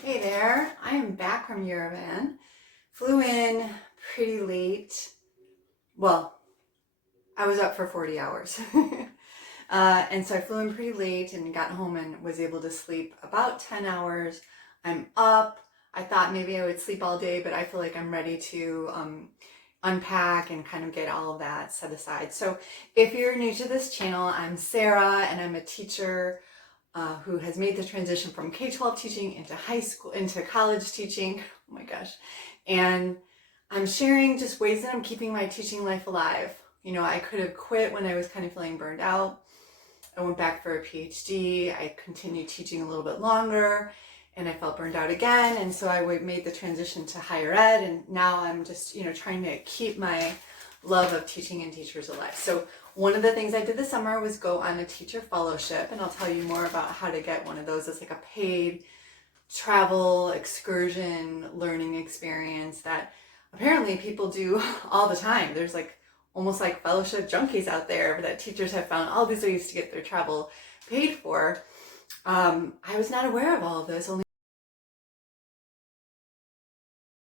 Hey there, I am back from Yerevan. Flew in pretty late. Well, I was up for 40 hours. And so I flew in pretty late and got home and was able to sleep about 10 hours. I'm up. I thought maybe I would sleep all day, but I feel like I'm ready to unpack and kind of get all of that set aside. So if you're new to this channel, I'm Sarah and I'm a teacher who has made the transition from K-12 teaching into high school, into college teaching. Oh my gosh. And I'm sharing just ways that I'm keeping my teaching life alive. You know, I could have quit when I was kind of feeling burned out. I went back for a PhD. I continued teaching a little bit longer and I felt burned out again. And so I made the transition to higher ed. And now I'm just, trying to keep my love of teaching and teachers alive. So one of the things I did this summer was go on a teacher fellowship, and I'll tell you more about how to get one of those. It's like a paid travel excursion learning experience that apparently people do all the time. There's like almost like fellowship junkies out there that teachers have found all these ways to get their travel paid for. I was not aware of all of this, only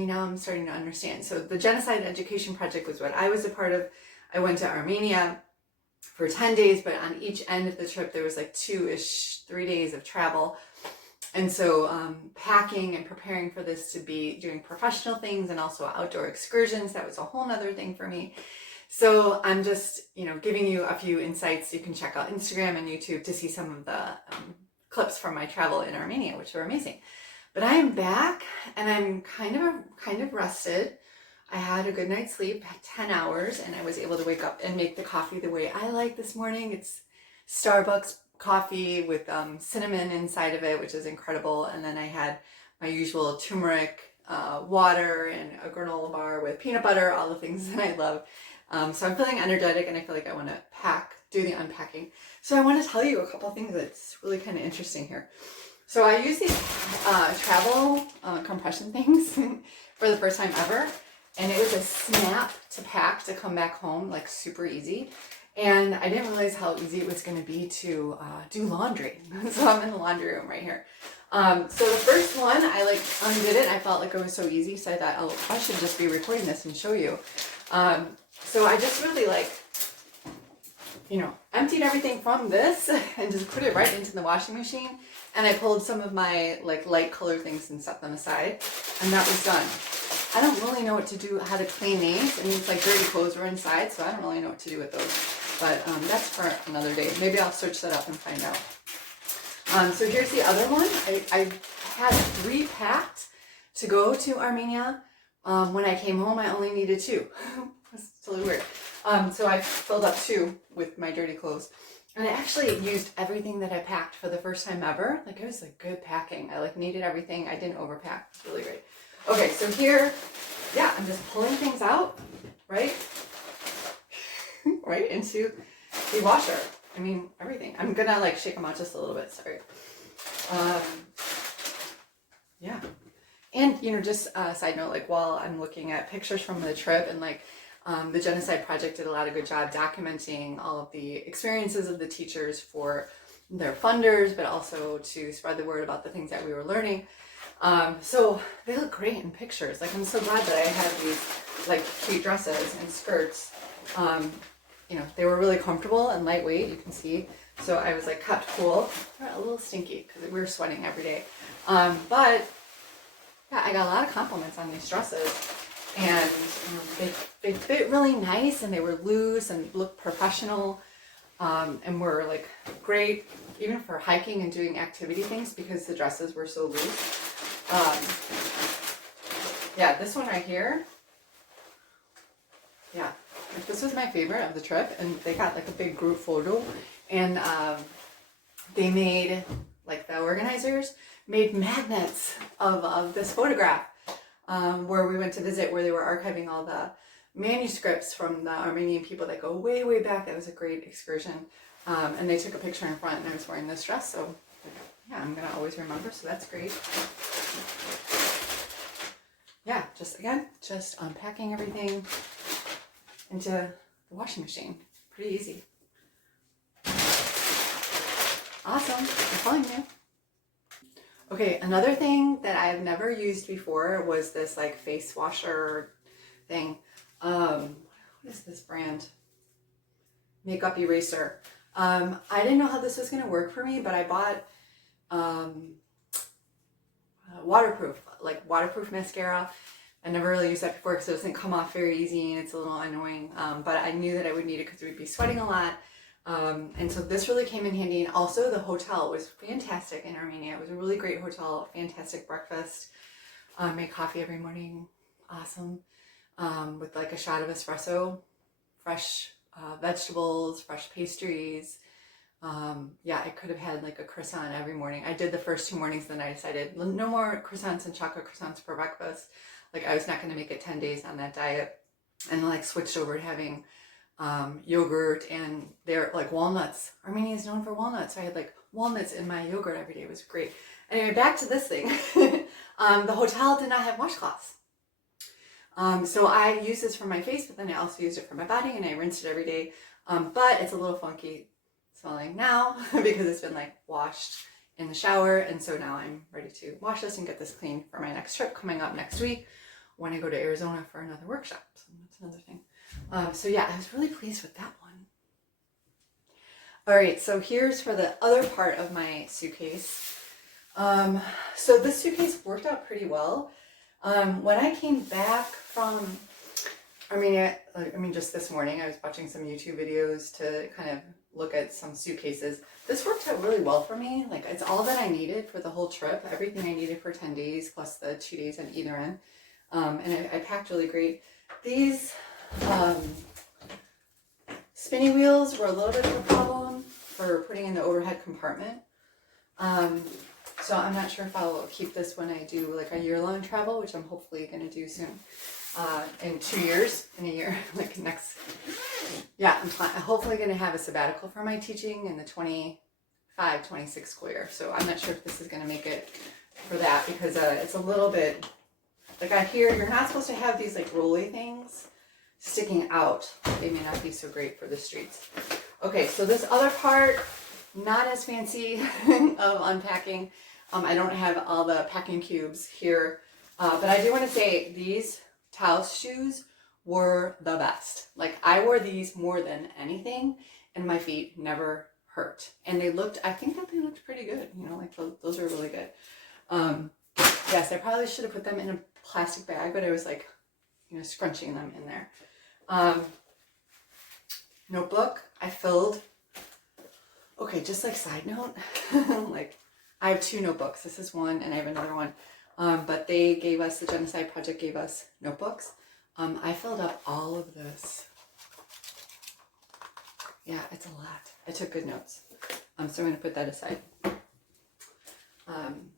now I'm starting to understand. So the Genocide Education Project was what I was a part of. I went to Armenia for 10 days, but on each end of the trip, there was like 3 days of travel. And so packing and preparing for this to be doing professional things and also outdoor excursions, that was a whole nother thing for me. So I'm just, giving you a few insights. You can check out Instagram and YouTube to see some of the clips from my travel in Armenia, which were amazing. But I am back and I'm kind of rested. I had a good night's sleep, 10 hours, and I was able to wake up and make the coffee the way I like this morning. It's Starbucks coffee with cinnamon inside of it, which is incredible. And then I had my usual turmeric water and a granola bar with peanut butter, all the things that I love. So I'm feeling energetic and I feel like I want to do the unpacking. So I want to tell you a couple things that's really kind of interesting here. So I use these travel compression things for the first time ever. And it was a snap to pack to come back home, like super easy. And I didn't realize how easy it was going to be to do laundry. So I'm in the laundry room right here. So the first one, I undid it. I felt like it was so easy. So I thought, oh, I should just be recording this and show you. So I just really emptied everything from this and just put it right into the washing machine. And I pulled some of my light color things and set them aside. And that was done. I don't really know what to do, how to clean these. I mean, it's like dirty clothes were inside, so I don't really know what to do with those. But that's for another day. Maybe I'll search that up and find out. So here's the other one. I had 3 packed to go to Armenia. When I came home, I only needed 2. That's totally weird. So I filled up 2 with my dirty clothes. And I actually used everything that I packed for the first time ever. It was good packing. I needed everything. I didn't overpack. It's really great. Okay, so here, I'm just pulling things out, right? Right into the washer. I mean, everything. I'm gonna shake them out just a little bit, sorry. Yeah. And, just a side note, while I'm looking at pictures from the trip and the Genocide Project did a lot of good job documenting all of the experiences of the teachers for their funders, but also to spread the word about the things that we were learning. So they look great in pictures. I'm so glad that I have these cute dresses and skirts. They were really comfortable and lightweight, you can see. So I was kept cool. They're a little stinky because we were sweating every day. But yeah, I got a lot of compliments on these dresses. And they fit really nice and they were loose and looked professional. And were great even for hiking and doing activity things because the dresses were so loose. This one right here. Yeah, this was my favorite of the trip, and they got a big group photo, and they made the organizers made magnets of this photograph where we went to visit, where they were archiving all the manuscripts from the Armenian people that go way, way back. That was a great excursion. And they took a picture in front, and I was wearing this dress, so yeah, I'm gonna always remember, so that's great. Yeah, just unpacking everything into the washing machine. Pretty easy. Awesome, I'm telling you. Okay, another thing that I've never used before was this like face washer thing. What is this brand? Makeup eraser. I didn't know how this was going to work for me, but I bought waterproof mascara. I never really used that before because it doesn't come off very easy and it's a little annoying. But I knew that I would need it because we'd be sweating a lot. And so this really came in handy. And also the hotel was fantastic in Armenia. It was a really great hotel, fantastic breakfast. Made coffee every morning. Awesome. With like a shot of espresso, fresh vegetables, fresh pastries. Yeah, I could have had like a croissant every morning. I did the first 2 mornings, then I decided no more croissants and chocolate croissants for breakfast. Like I was not going to make it 10 days on that diet, and like switched over to having yogurt, and they're like walnuts. Armenia is known for walnuts. So I had like walnuts in my yogurt every day. It was great. Anyway, back to this thing. The hotel did not have washcloths. So I use this for my face, but then I also used it for my body, and I rinsed it every day. But it's a little funky smelling now because it's been like washed in the shower. And so now I'm ready to wash this and get this clean for my next trip coming up next week when I go to Arizona for another workshop. So that's another thing. So yeah, I was really pleased with that one. All right, so here's for the other part of my suitcase. So this suitcase worked out pretty well. When I came back from Armenia, just this morning, I was watching some YouTube videos to kind of look at some suitcases. This worked out really well for me. Like it's all that I needed for the whole trip, everything I needed for 10 days plus the 2 days on either end. And I packed really great. These spinny wheels were a little bit of a problem for putting in the overhead compartment. So I'm not sure if I'll keep this when I do like a year-long travel, which I'm hopefully going to do soon. In 2 years, in a year, like next, yeah, I'm hopefully going to have a sabbatical for my teaching in the 25-26 school year. So I'm not sure if this is going to make it for that because it's a little bit, like I hear you're not supposed to have these like rolly things sticking out. They may not be so great for the streets. Okay, so this other part, not as fancy of unpacking. I don't have all the packing cubes here, but I do want to say these Taos shoes were the best. Like I wore these more than anything and my feet never hurt. And they looked, I think that they looked pretty good. You know, like those are really good. Yes, I probably should have put them in a plastic bag, but I was like, you know, scrunching them in there. Notebook, I filled. Okay, just like side note, like I have 2 notebooks. This is one and I have another one. But they gave us, the Genocide Project gave us notebooks. I filled up all of this. Yeah, it's a lot. I took good notes. So I'm going to put that aside.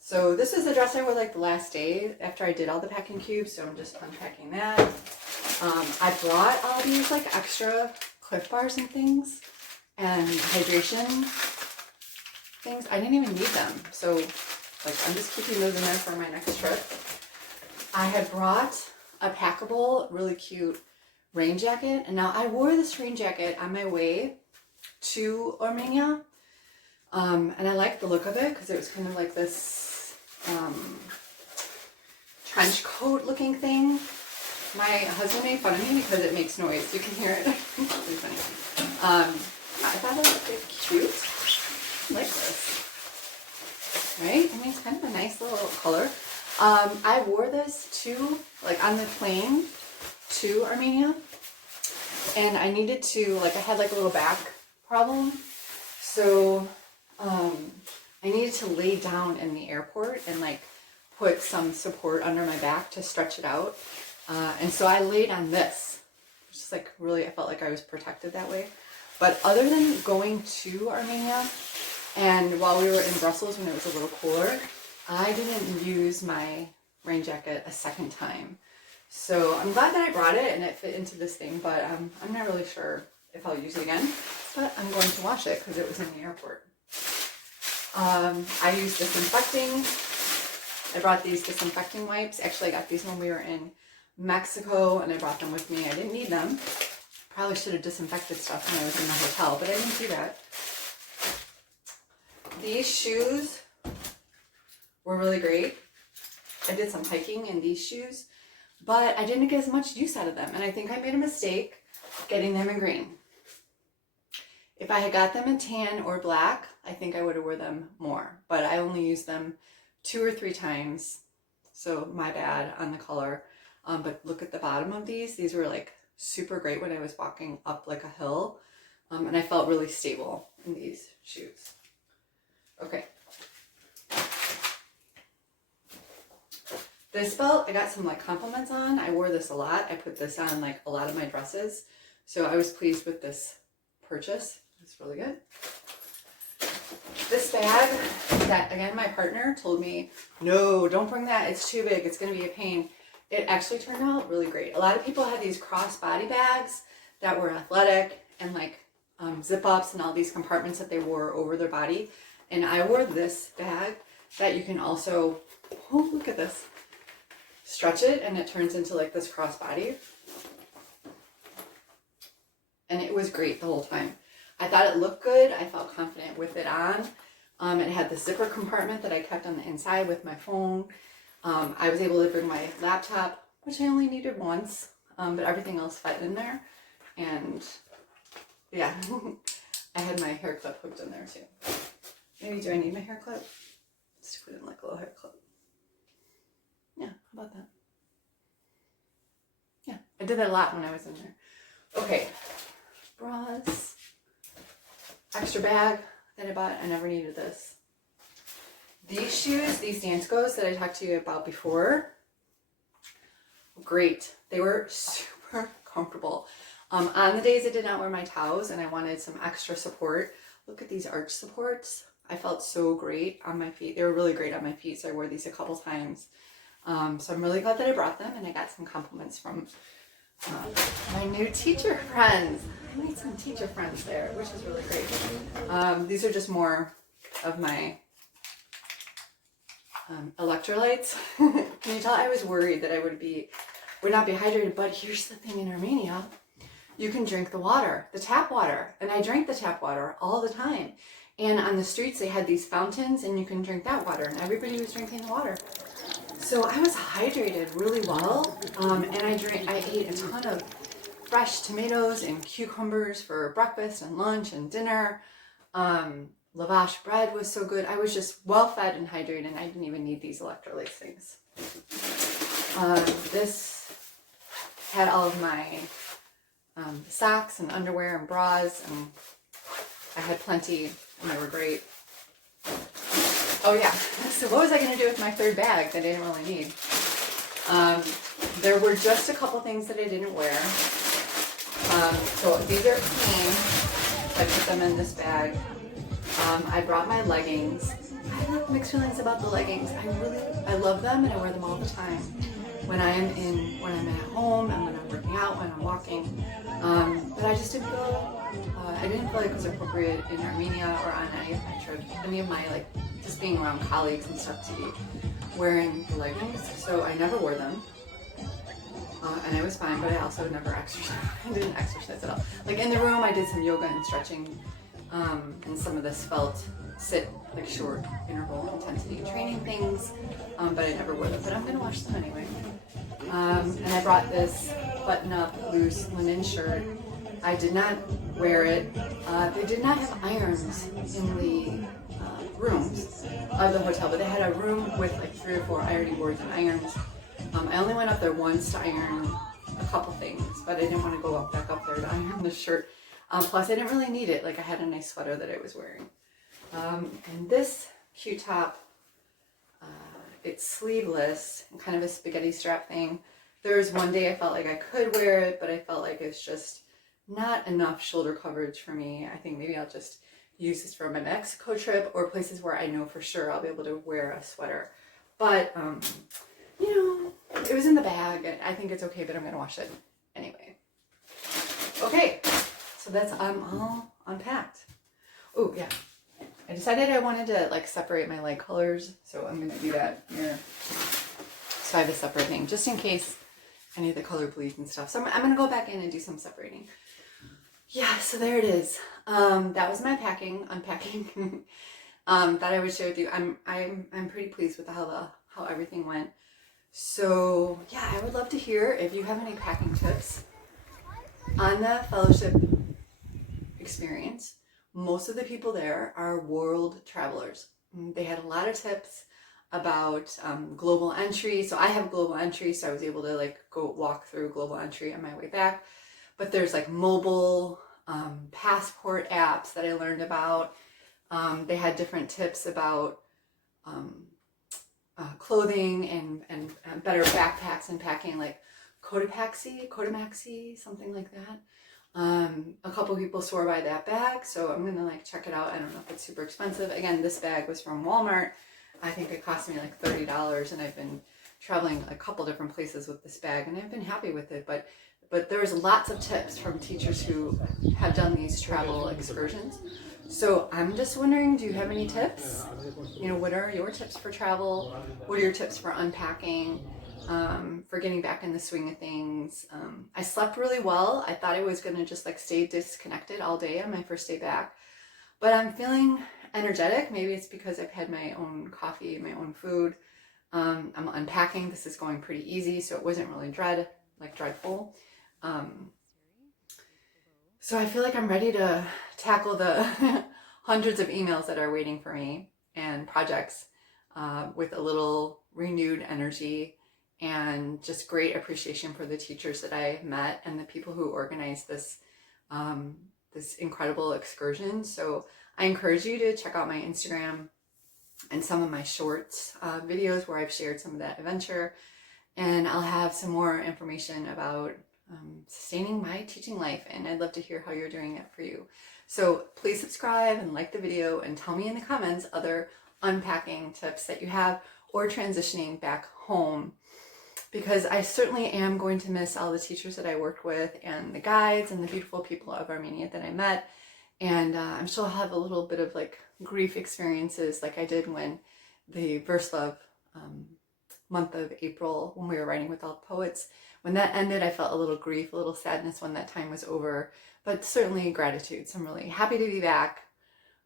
So this is the dress I wore like the last day after I did all the packing cubes. So I'm just unpacking that. I brought all these like extra Cliff Bars and things and hydration things. I didn't even need them. So like I'm just keeping those in there for my next trip. I had brought a packable, really cute rain jacket. And now I wore this rain jacket on my way to Armenia. And I liked the look of it because it was kind of like this trench coat looking thing. My husband made fun of me because it makes noise. You can hear it. It's really funny. I thought it looked cute. I like this. Right? I mean, it's kind of a nice little color. I wore this to, like on the plane to Armenia. And I needed to, like I had like a little back problem. So I needed to lay down in the airport and like put some support under my back to stretch it out. And so I laid on this. Just like really, I felt like I was protected that way. But other than going to Armenia and while we were in Brussels when it was a little cooler, I didn't use my rain jacket a second time. So I'm glad that I brought it and it fit into this thing, but I'm not really sure if I'll use it again. But I'm going to wash it because it was in the airport. I used disinfecting. I brought these disinfecting wipes. Actually, I got these when we were in Mexico and I brought them with me. I didn't need them. Probably should have disinfected stuff when I was in the hotel, but I didn't do that. These shoes were really great. I did some hiking in these shoes, but I didn't get as much use out of them. And I think I made a mistake getting them in green. If I had got them in tan or black, I think I would have worn them more, but I only used them 2 or 3 times. So my bad on the color. But look at the bottom of these. These were like super great when I was walking up like a hill. And I felt really stable in these shoes. Okay. This belt, I got some like compliments on. I wore this a lot. I put this on like a lot of my dresses. So I was pleased with this purchase. It's really good. This bag that, again, my partner told me, no, don't bring that. It's too big. It's going to be a pain. It actually turned out really great. A lot of people had these cross-body bags that were athletic and like zip-ups and all these compartments that they wore over their body. And I wore this bag that you can also, oh, look at this, stretch it and it turns into like this crossbody. And it was great the whole time. I thought it looked good. I felt confident with it on. It had the zipper compartment that I kept on the inside with my phone. I was able to bring my laptop, which I only needed once, but everything else fit in there. And yeah, I had my hair clip hooked in there too. Maybe do I need my hair clip? Let's put in like a little hair clip. Yeah, how about that? Yeah, I did that a lot when I was in there. Okay, bras. Extra bag that I bought. I never needed this. These shoes, these Danskos that I talked to you about before, great. They were super comfortable. On the days I did not wear my towels and I wanted some extra support, look at these arch supports. I felt so great on my feet. They were really great on my feet, so I wore these a couple times. So I'm really glad that I brought them, and I got some compliments from my new teacher friends. I made some teacher friends there, which is really great. These are just more of my electrolytes. Can you tell I was worried that I would not be hydrated, but here's the thing in Armenia, you can drink the water, the tap water, and I drank the tap water all the time. And on the streets they had these fountains and you can drink that water, and everybody was drinking the water. So I was hydrated really well, and I ate a ton of fresh tomatoes and cucumbers for breakfast and lunch and dinner. Lavash bread was so good. I was just well fed and hydrated, and I didn't even need these electrolyte things. This had all of my socks and underwear and bras, and I had plenty, and they were great. Oh yeah, so what was I going to do with my third bag that I didn't really need? There were just a couple things that I didn't wear. So these are clean. I put them in this bag. I brought my leggings. I have mixed feelings about the leggings. I love them and I wear them all the time. When I'm at home and when I'm working out, when I'm walking. But I just didn't feel like it was appropriate in Armenia or on any of my trips, any of my like just being around colleagues and stuff to be wearing the leggings. So I never wore them. And I was fine, but I also never exercised. I didn't exercise at all. Like in the room, I did some yoga and stretching, and some of this felt like short interval intensity training things, but I never wore them. But I'm gonna wash them anyway. And I brought this button-up loose linen shirt. I did not wear it. They did not have irons in the rooms of the hotel, but they had a room with like 3 or 4 ironing boards and irons. I only went up there once to iron a couple things, but I didn't want to go back up there to iron the shirt. Plus, I didn't really need it. Like I had a nice sweater that I was wearing. And this cute top, it's sleeveless and kind of a spaghetti strap thing. There was one day I felt like I could wear it, but I felt like it's just not enough shoulder coverage for me. I think maybe I'll just use this for my Mexico trip or places where I know for sure I'll be able to wear a sweater. But, you know, it was in the bag. And I think it's okay, but I'm going to wash it anyway. Okay, so that's all unpacked. Oh, yeah. I decided I wanted to like separate my leg colors, so I'm going to do that here. So I have a separating just in case any of the color bleeds and stuff. So I'm going to go back in and do some separating. Yeah, so there it is. That was my unpacking. that I would share with you. I'm pretty pleased with how everything went. So yeah, I would love to hear if you have any packing tips on the fellowship experience. Most of the people there are world travelers. They had a lot of tips about global entry. So I have global entry, so I was able to like go walk through global entry on my way back. But there's like mobile passport apps that I learned about. They had different tips about clothing and better backpacks and packing, like Cotopaxi, something like that. A couple people swore by that bag, so I'm gonna like check it out. I don't know if it's super expensive. Again, this bag was from Walmart. I think it cost me like $30, and I've been traveling a couple different places with this bag, and I've been happy with it. But there was lots of tips from teachers who have done these travel excursions. So I'm just wondering, do you have any tips? You know, what are your tips for travel? What are your tips for unpacking? For getting back in the swing of things. I slept really well. I thought I was going to just like stay disconnected all day on my first day back, but I'm feeling energetic. Maybe it's because I've had my own coffee, my own food. I'm unpacking. This is going pretty easy, so it wasn't really dreadful. So I feel like I'm ready to tackle the hundreds of emails that are waiting for me and projects with a little renewed energy and just great appreciation for the teachers that I met and the people who organized this this incredible excursion. So I encourage you to check out my Instagram and some of my shorts videos where I've shared some of that adventure, and I'll have some more information about sustaining my teaching life, and I'd love to hear how you're doing it for you. So please subscribe and like the video and tell me in the comments other unpacking tips that you have or transitioning back home, because I certainly am going to miss all the teachers that I worked with and the guides and the beautiful people of Armenia that I met. And I'm sure I'll have a little bit of like grief experiences like I did when the Verse Love month of April, when we were writing with all the poets, when that ended, I felt a little grief, a little sadness when that time was over, but certainly gratitude. So I'm really happy to be back.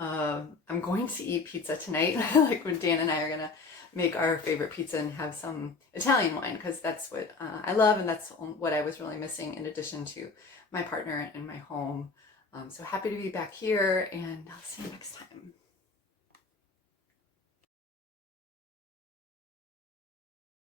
I'm going to eat pizza tonight. Like when Dan and I are gonna make our favorite pizza and have some Italian wine, because that's what I love, and that's what I was really missing in addition to my partner and my home. So happy to be back here, and I'll see you next time.